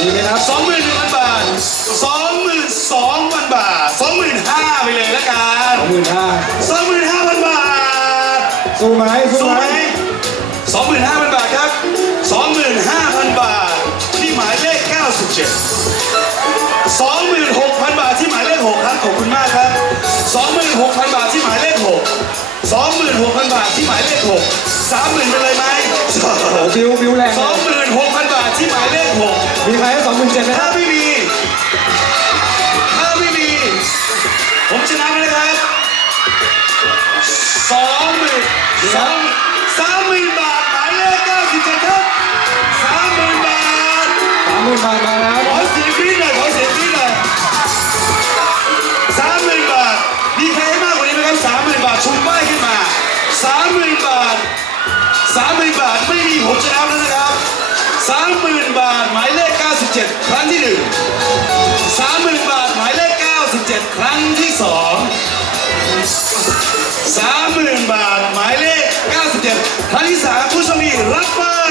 มีไหมครับสองหมื่นหนึ่งพันบาทสองหมื่นสองพันบาทสองหมื่นห้าไปเลยละกันหมื่นห้าสองหมื่นห้าพันบาทสู้ไหมสู้สู้ไหไหมมสองหมื่นห้าพันบาทครับสองหมื่นห้าพันบาทที่หมายเลขเก้าสิบเจ็ดสองหมื่นหกพันบาทที่หมายเลขหกครับขอบคุณมากครับสองหมื่นหกพันบาทที่หมายเลขหกสองหมื่นหกพันบาทที่หมายเลขหกสามหมื่นไปเลยไหมโอ้บิวบิวแรง มีใครให้สองหมื่นเจ็ดไหมคถ้ารับไม่มีถ้าไม่มี ผมชนะแล้วนะครับสองหมื่นสองสามหมื่นบาทหมายเลขเก้าสิบเจ็ดครับสามหมื่นบาท สามหมื่นบาทมาแล้ว ขอเสียงกรี๊ดหน่อยขอเสียงกรี๊ดหน่อยสามหมื่นบาท มีใครให้มากกว่านี้ไหมครับสามหมื่นบาทชูป้า นึ่งสามหมื่นบาทหมายเลขเก้าสิบเจ็ดครั้งที่สองสามหมื่นบาทหมายเลข97ครั้งที่สามผู้โชคดีรับไป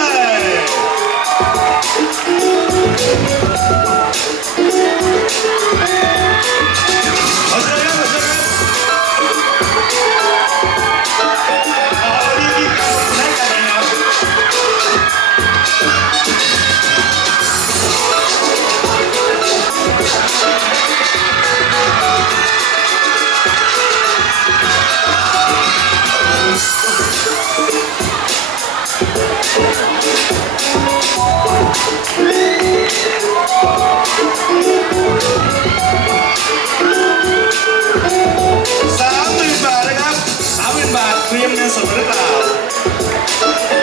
สามหมื่นบาทนะครับสามหมื่นบาทเตรียมเงินสดหรือเปล่า